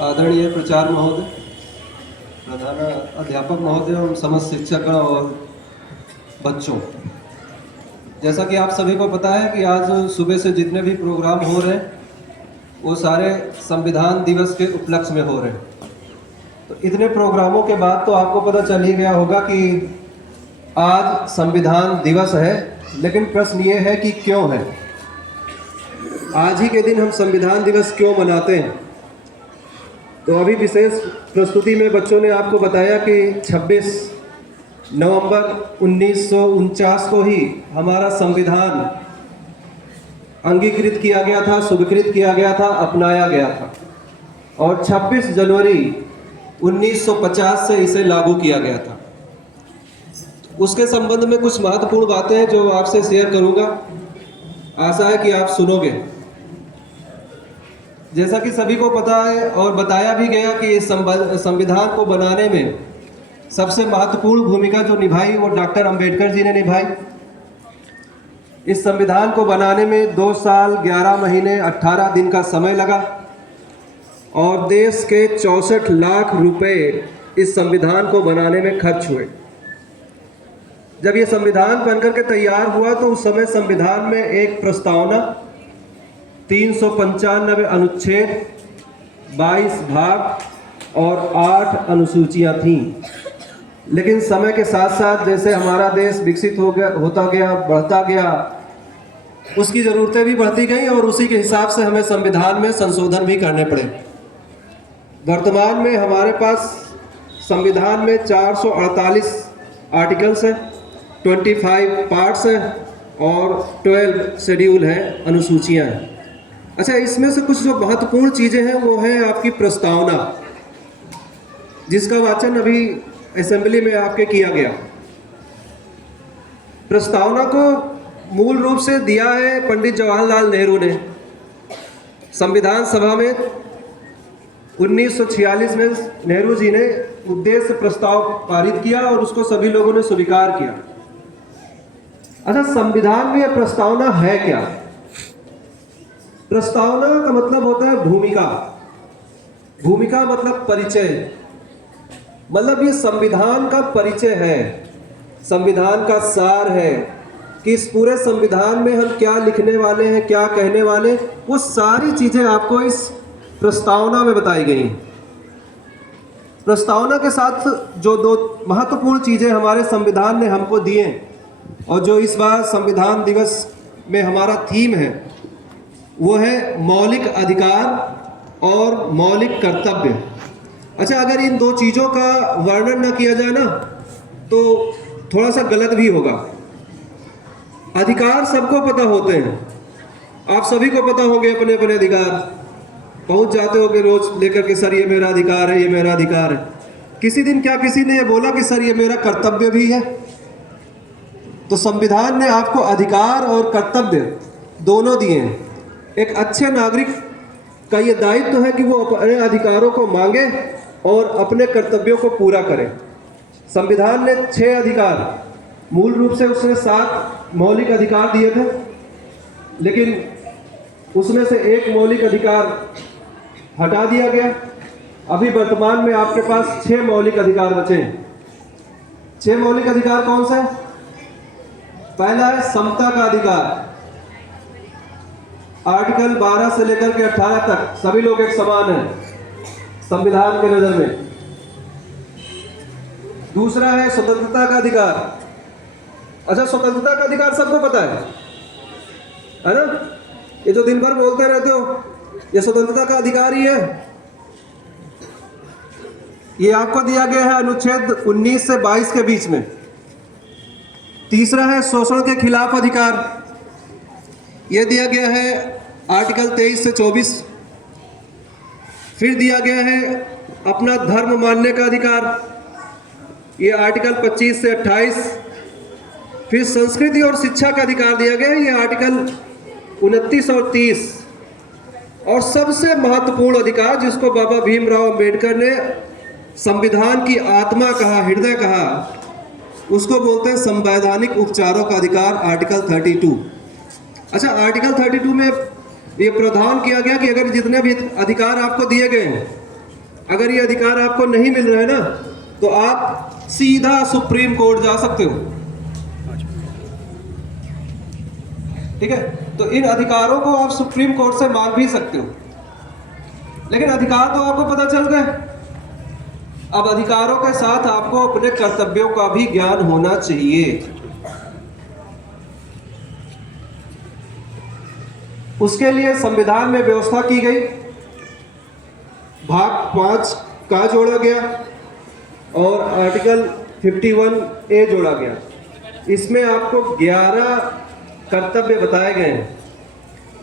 आदरणीय प्राचार्य महोदय, प्रधान अध्यापक महोदय एवं समस्त शिक्षकगण और बच्चों, जैसा कि आप सभी को पता है कि आज सुबह से जितने भी प्रोग्राम हो रहे हैं वो सारे संविधान दिवस के उपलक्ष्य में हो रहे हैं। तो इतने प्रोग्रामों के बाद तो आपको पता चल ही गया होगा कि आज संविधान दिवस है, लेकिन प्रश्न ये है कि क्यों है, आज ही के दिन हम संविधान दिवस क्यों मनाते हैं। तो अभी विशेष प्रस्तुति में बच्चों ने आपको बताया कि 26 नवंबर 1949 को ही हमारा संविधान अंगीकृत किया गया था, स्वीकृत किया गया था, अपनाया गया था और 26 जनवरी 1950 से इसे लागू किया गया था। उसके संबंध में कुछ महत्वपूर्ण बातें हैं जो आपसे शेयर करूंगा, आशा है कि आप सुनोगे। जैसा कि सभी को पता है और बताया भी गया कि इस संविधान को बनाने में सबसे महत्वपूर्ण भूमिका जो निभाई वो डॉक्टर अंबेडकर जी ने निभाई। इस संविधान को बनाने में 2 साल 11 महीने 18 दिन का समय लगा और देश के 64 लाख रुपए इस संविधान को बनाने में खर्च हुए। जब ये संविधान बनकर के तैयार हुआ तो उस समय संविधान में एक प्रस्तावना, 395 अनुच्छेद, 22 भाग और 8 अनुसूचियां थीं। लेकिन समय के साथ साथ जैसे हमारा देश विकसित होता गया, बढ़ता गया, उसकी ज़रूरतें भी बढ़ती गई और उसी के हिसाब से हमें संविधान में संशोधन भी करने पड़े। वर्तमान में हमारे पास संविधान में 448 आर्टिकल्स हैं, 25 पार्ट्स हैं और 12 शेड्यूल हैं, अनुसूचियां हैं। अच्छा, इसमें से कुछ जो महत्वपूर्ण चीज़ें हैं वो है आपकी प्रस्तावना, जिसका वाचन अभी असेंबली में आपके किया गया। प्रस्तावना को मूल रूप से दिया है पंडित जवाहरलाल नेहरू ने। संविधान सभा में 1946 में नेहरू जी ने उद्देश्य प्रस्ताव पारित किया और उसको सभी लोगों ने स्वीकार किया। अच्छा, संविधान में यह प्रस्तावना है क्या? प्रस्तावना का मतलब होता है भूमिका। भूमिका मतलब परिचय, मतलब ये संविधान का परिचय है, संविधान का सार है कि इस पूरे संविधान में हम क्या लिखने वाले हैं, क्या कहने वाले, वो सारी चीजें आपको इस प्रस्तावना में बताई गई। प्रस्तावना के साथ जो 2 महत्वपूर्ण चीजें हमारे संविधान ने हमको दिए और जो इस बार संविधान दिवस में हमारा थीम है वो है मौलिक अधिकार और मौलिक कर्तव्य। अच्छा, अगर इन 2 चीज़ों का वर्णन न किया जाए ना तो थोड़ा सा गलत भी होगा। अधिकार सबको पता होते हैं, आप सभी को पता होंगे अपने अपने अधिकार, पहुंच जाते हो कि रोज लेकर के सर ये मेरा अधिकार है, ये मेरा अधिकार है। किसी दिन क्या किसी ने ये बोला कि सर ये मेरा कर्तव्य भी है? तो संविधान ने आपको अधिकार और कर्तव्य दोनों दिए हैं। एक अच्छे नागरिक का ये दायित्व है कि वो अपने अधिकारों को मांगे और अपने कर्तव्यों को पूरा करे। संविधान ने 6 अधिकार, मूल रूप से उसने 7 मौलिक अधिकार दिए थे, लेकिन उसमें से एक मौलिक अधिकार हटा दिया गया। अभी वर्तमान में आपके पास 6 मौलिक अधिकार बचे हैं। 6 मौलिक अधिकार कौन सा है? पहला है समता का अधिकार। आर्टिकल 12 से लेकर के 18 तक सभी लोग एक समान हैं संविधान के नजर में। दूसरा है स्वतंत्रता का अधिकार। अच्छा, स्वतंत्रता का अधिकार सबको पता है ना? ये जो दिन भर बोलते रहते हो ये स्वतंत्रता का अधिकार ही है। ये आपको दिया गया है अनुच्छेद 19 से 22 के बीच में। तीसरा है शोषण के खिलाफ अधिकार, यह दिया गया है आर्टिकल 23 से 24। फिर दिया गया है अपना धर्म मानने का अधिकार, ये आर्टिकल 25 से 28। फिर संस्कृति और शिक्षा का अधिकार दिया गया है, ये आर्टिकल 29 और 30। और सबसे महत्वपूर्ण अधिकार जिसको बाबा भीमराव अंबेडकर ने संविधान की आत्मा कहा, हृदय कहा, उसको बोलते हैं संवैधानिक उपचारों का अधिकार, आर्टिकल 32। अच्छा, आर्टिकल 32 में ये प्रावधान किया गया कि अगर जितने भी अधिकार आपको दिए गए हैं अगर ये अधिकार आपको नहीं मिल रहा है ना, तो आप सीधा सुप्रीम कोर्ट जा सकते हो। ठीक है, तो इन अधिकारों को आप सुप्रीम कोर्ट से मांग भी सकते हो। लेकिन अधिकार तो आपको पता चल गए, अब अधिकारों के साथ आपको अपने कर्तव्यों का भी ज्ञान होना चाहिए। उसके लिए संविधान में व्यवस्था की गई, भाग 5 का जोड़ा गया और आर्टिकल 51A जोड़ा गया। इसमें आपको 11 कर्तव्य बताए गए हैं।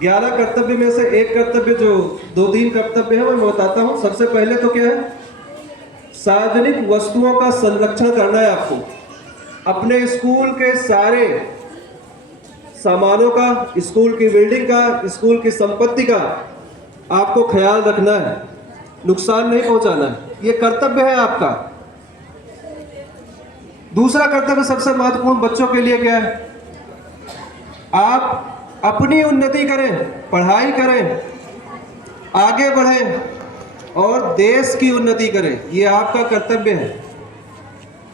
11 कर्तव्य में से एक कर्तव्य जो 2-3 कर्तव्य है वो मैं बताता हूं। सबसे पहले तो क्या है, सार्वजनिक वस्तुओं का संरक्षण करना है आपको। अपने स्कूल के सारे सामानों का, स्कूल की बिल्डिंग का, स्कूल की संपत्ति का आपको ख्याल रखना है, नुकसान नहीं पहुंचाना है। ये कर्तव्य है आपका। दूसरा कर्तव्य सबसे महत्वपूर्ण बच्चों के लिए क्या है, आप अपनी उन्नति करें, पढ़ाई करें, आगे बढ़ें और देश की उन्नति करें, ये आपका कर्तव्य है।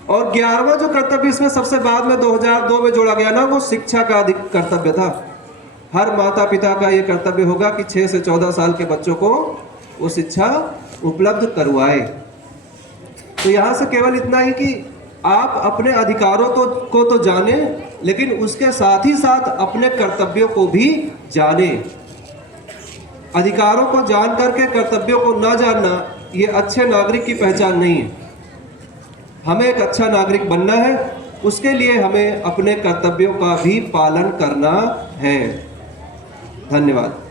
और 11वां जो कर्तव्य इसमें सबसे बाद में 2002 में जोड़ा गया ना, वो शिक्षा का कर्तव्य था। हर माता पिता का ये कर्तव्य होगा कि 6 से 14 साल के बच्चों को वो शिक्षा उपलब्ध करवाए। तो यहाँ से केवल इतना ही कि आप अपने अधिकारों को तो जाने, लेकिन उसके साथ ही साथ अपने कर्तव्यों को भी जाने। अधिकारों को जान करके कर्तव्यों को ना जानना, ये अच्छे नागरिक की पहचान नहीं है। हमें एक अच्छा नागरिक बनना है, उसके लिए हमें अपने कर्तव्यों का भी पालन करना है। धन्यवाद।